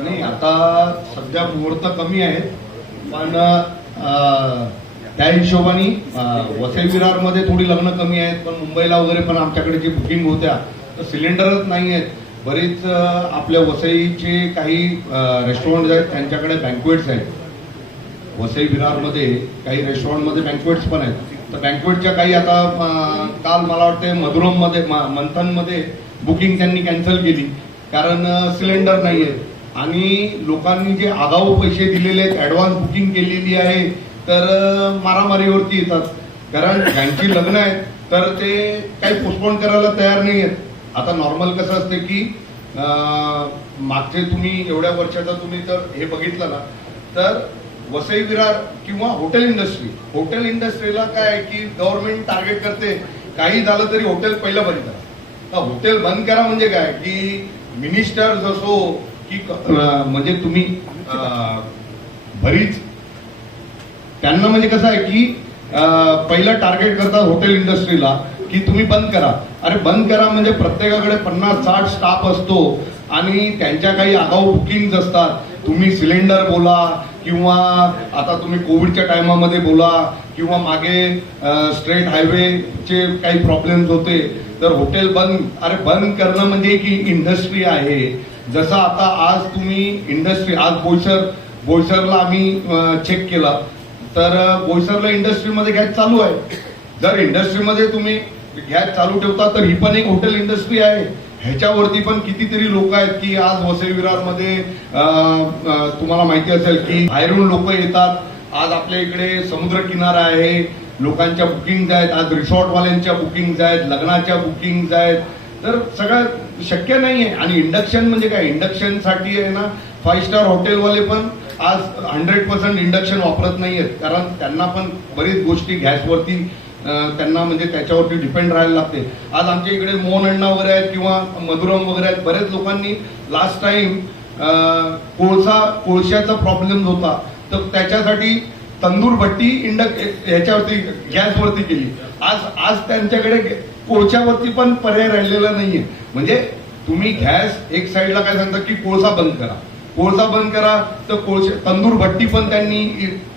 नाही, आता सध्या मुहूर्त कमी आहेत, पण त्या हिशोबाने वसई विरारमध्ये थोडी लग्न कमी आहेत, पण मुंबईला वगैरे पण आमच्याकडे जी बुकिंग होत्या तर सिलेंडरच नाही आहेत. बरीच आपल्या वसईचे काही रेस्टॉरंट आहेत त्यांच्याकडे बँक्वेट्स आहेत. वसई विरारमध्ये काही रेस्टॉरंटमध्ये बँक्वेट्स पण आहेत. तर बँक्वेटच्या काही आता काल मला वाटते मधुरममध्ये मंथनमध्ये बुकिंग त्यांनी कॅन्सल केली, कारण सिलेंडर नाही आहे. आणि लोकांनी जे आगाऊ पैसे दिलेले आहेत, ऍडव्हान्स बुकिंग केलेली आहे, तर मारामारीवरती येतात. कारण ज्यांची लग्न आहेत तर ते काही पोस्टपोन करायला तयार नाही आहेत. आता नॉर्मल कसं असते की मागचे तुम्ही एवढ्या वर्षाचा तुम्ही तर हे बघितलं ना, तर वसई विरार किंवा हॉटेल इंडस्ट्रीला काय आहे की गव्हर्नमेंट टार्गेट करते, काही झालं तरी हॉटेल पहिलं बंद करा. हॉटेल बंद करा म्हणजे काय की मिनिस्टर्स असो की म्हणजे तुम्ही बरीच त्यांना म्हणजे कसं आहे की पहिलं टार्गेट करतात हॉटेल इंडस्ट्रीला की तुम्ही बंद करा. अरे बंद करा म्हणजे प्रत्येकाकडे 50-60 स्टाफ असतो आणि त्यांच्या काही आगाऊ बुकिंग असतात. तुम्ही सिलेंडर बोला किंवा आता तुम्ही कोविडच्या टायमामध्ये बोला किंवा मागे स्ट्रेट हायवेचे काही प्रॉब्लेम्स होते, तर हॉटेल बंद. अरे बंद करणं म्हणजे की इंडस्ट्री आहे. जसं आता आज तुम्ही इंडस्ट्री, आज बोईसरला आम्ही चेक केला, तर बोईसरला इंडस्ट्रीमध्ये गॅस चालू आहे. जर इंडस्ट्रीमध्ये तुम्ही गॅस चालू ठेवता तर ही पण एक हॉटेल इंडस्ट्री आहे. ह्याच्यावरती पण कितीतरी लोक आहेत की आज वसई विरारमध्ये तुम्हाला माहिती असेल की बाहेरून लोक येतात. आज आपल्या इकडे समुद्र किनारा आहे, लोकांच्या बुकिंग आहेत, आज रिसॉर्टवाल्यांच्या बुकिंग आहेत, लग्नाच्या बुकिंग आहेत. तर सगळं शक्य नाही आहे. आणि इंडक्शन म्हणजे काय, इंडक्शनसाठी आहे ना 5 स्टार हॉटेलवाले पण आज 100% इंडक्शन वापरत नाही आहेत, कारण त्यांना पण बरीच गोष्टी गॅसवरती त्यांना म्हणजे त्याच्यावरती डिपेंड राहायला लागते. आज आमच्या इकडे मोहन अण्णा वगैरे आहेत किंवा मधुरम वगैरे आहेत, बरेच लोकांनी लास्ट टाइम कोळशाचा प्रॉब्लेम होता, तर त्याच्यासाठी तंदूर भट्टी ह्याच्यावरती गॅसवरती केली. आज त्यांच्याकडे कोळशावरती पण पर्याय राहिलेला नाहीये. म्हणजे तुम्ही गॅस एक साईडला काय सांगता की कोळसा बंद करा, तर तंदूर भट्टी पण त्यांनी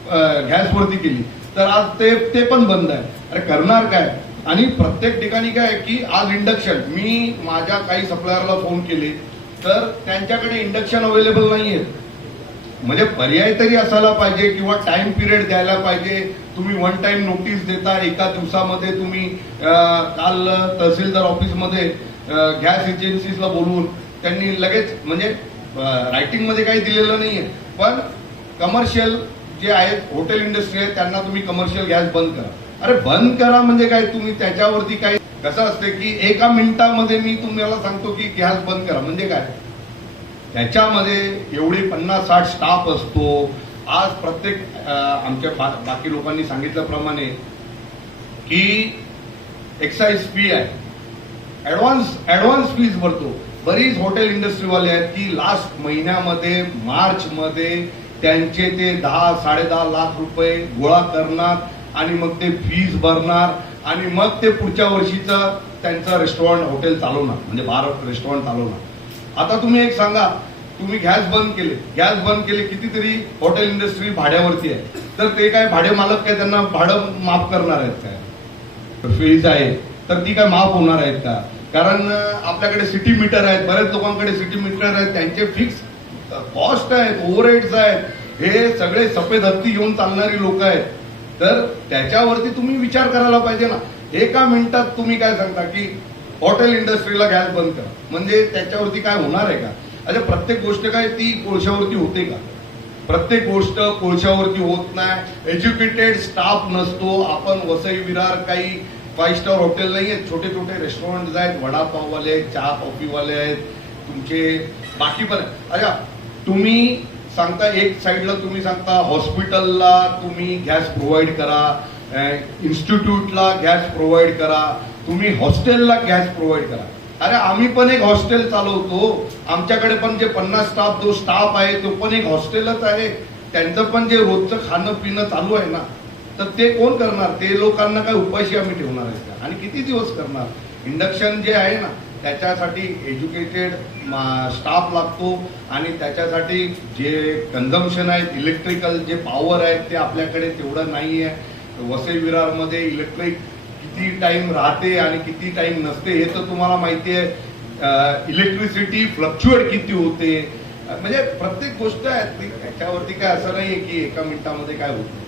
गॅसवरती केली, तर आज ते पण बंद आहे. अरे करणार काय. आणि प्रत्येक ठिकाणी काय की आज इंडक्शन, मी माझ्या काही सप्लायरला फोन केले तर त्यांच्याकडे इंडक्शन अवेलेबल नाहीये. म्हणजे पर्याय तरी असायला पाहिजे किंवा टाइम पिरियड द्यायला पाहिजे. तुम्ही वन टाइम नोटीस देता, एका दिवसामध्ये तुम्ही काल तहसीलदार ऑफिसमध्ये गॅस एजन्सीजला बोलवून त्यांनी लगेच म्हणजे रायटिंग मध्ये काही दिलेलं नाहीये, पण कमर्शियल जे आहेत हॉटेल इंडस्ट्री आहे त्यांना तुम्ही कमर्शियल गॅस बंद करा. अरे बंद करा म्हणजे काय, तुम्ही त्याच्यावरती काही कसं असते की एका मिनिटामध्ये मी तुम्हाला सांगतो की गॅस बंद करा म्हणजे काय, त्याच्यामध्ये एवढी 50-60 स्टाफ असतो. आज प्रत्येक आमच्या बाकी लोकांनी सांगितल्याप्रमाणे की एक्साइज फी आहे, ऍडव्हान्स फीज भरतो. बरीच हॉटेल इंडस्ट्रीवाले आहेत की लास्ट महिन्यामध्ये मार्चमध्ये त्यांचे ते 10-10.5 लाख रुपये गोळा करणार आणि मग ते फीज भरणार आणि मग ते पुढच्या वर्षीचं त्यांचं रेस्टॉरंट हॉटेल चालवणार, म्हणजे बार रेस्टॉरंट चालवणार. आता तुम्ही एक सांगा, तुम्ही गॅस बंद केले, कितीतरी हॉटेल इंडस्ट्री भाड्यावरती आहे, तर ते काय भाडे मालक काय त्यांना भाडं माफ करणार आहेत काय, फीज आहे तर ती काय माफ होणार आहेत का. कारण आपल्याकडे सिटी मीटर आहेत, बऱ्याच लोकांकडे सिटी मीटर आहेत, त्यांचे फिक्स कॉस्ट आहेत, ओव्हरहेड्स आहेत, हे सगळे सफेद हत्ती घेऊन चालणारी लोक आहेत. तर त्याच्यावरती तुम्ही विचार करायला पाहिजे ना. एका मिनिटात तुम्ही काय सांगता की हॉटेल इंडस्ट्रीला गॅस बंद करा, म्हणजे त्याच्यावरती काय होणार आहे का. अच्छा, प्रत्येक गोष्ट काय ती कोळशावरती होते का, प्रत्येक गोष्ट कोळशावरती होत नाही. एज्युकेटेड स्टाफ नसतो. आपण वसई विरार काही 5 स्टार हॉटेल नाही आहेत, छोटे छोटे रेस्टॉरंट आहेत, वडापाववाले आहेत, चहा कॉफीवाले आहेत, तुमचे बाकी पण. अच्छा, तुम्ही सांगता एक साईडला तुम्ही सांगता हॉस्पिटलला तुम्ही गॅस प्रोव्हाइड करा, इन्स्टिट्यूटला गॅस प्रोव्हाइड करा, तुम्ही हॉस्टेलला गॅस प्रोव्हाइड करा. अरे आम्ही पण एक हॉस्टेल चालवतो, आमच्याकडे पण जे 50 स्टाफ जो स्टाफ आहे तो पण एक हॉस्टेलच आहे. त्यांचं पण जे रोजचं खाणं पिणं चालू आहे ना, तर ते कोण करणार. ते लोकांना काय उपाशी आम्ही ठेवणार आहे का, आणि किती दिवस करणार. इंडक्शन जे आहे ना त्याच्यासाठी एज्युकेटेड स्टाफ लागतो आणि त्याच्यासाठी जे कन्झम्पशन आहेत इलेक्ट्रिकल जे पॉवर आहेत ते आपल्याकडे तेवढं नाही आहे. वसई विरारमध्ये इलेक्ट्रिक किती टाइम राहते आणि किती टाइम नसते हे तर तुम्हाला माहिती आहे. इलेक्ट्रिसिटी फ्लक्च्युएट किती होते, म्हणजे प्रत्येक गोष्ट आहे त्याच्यावरती काय असं नाहीये की एका मिनिटामध्ये काय होतं.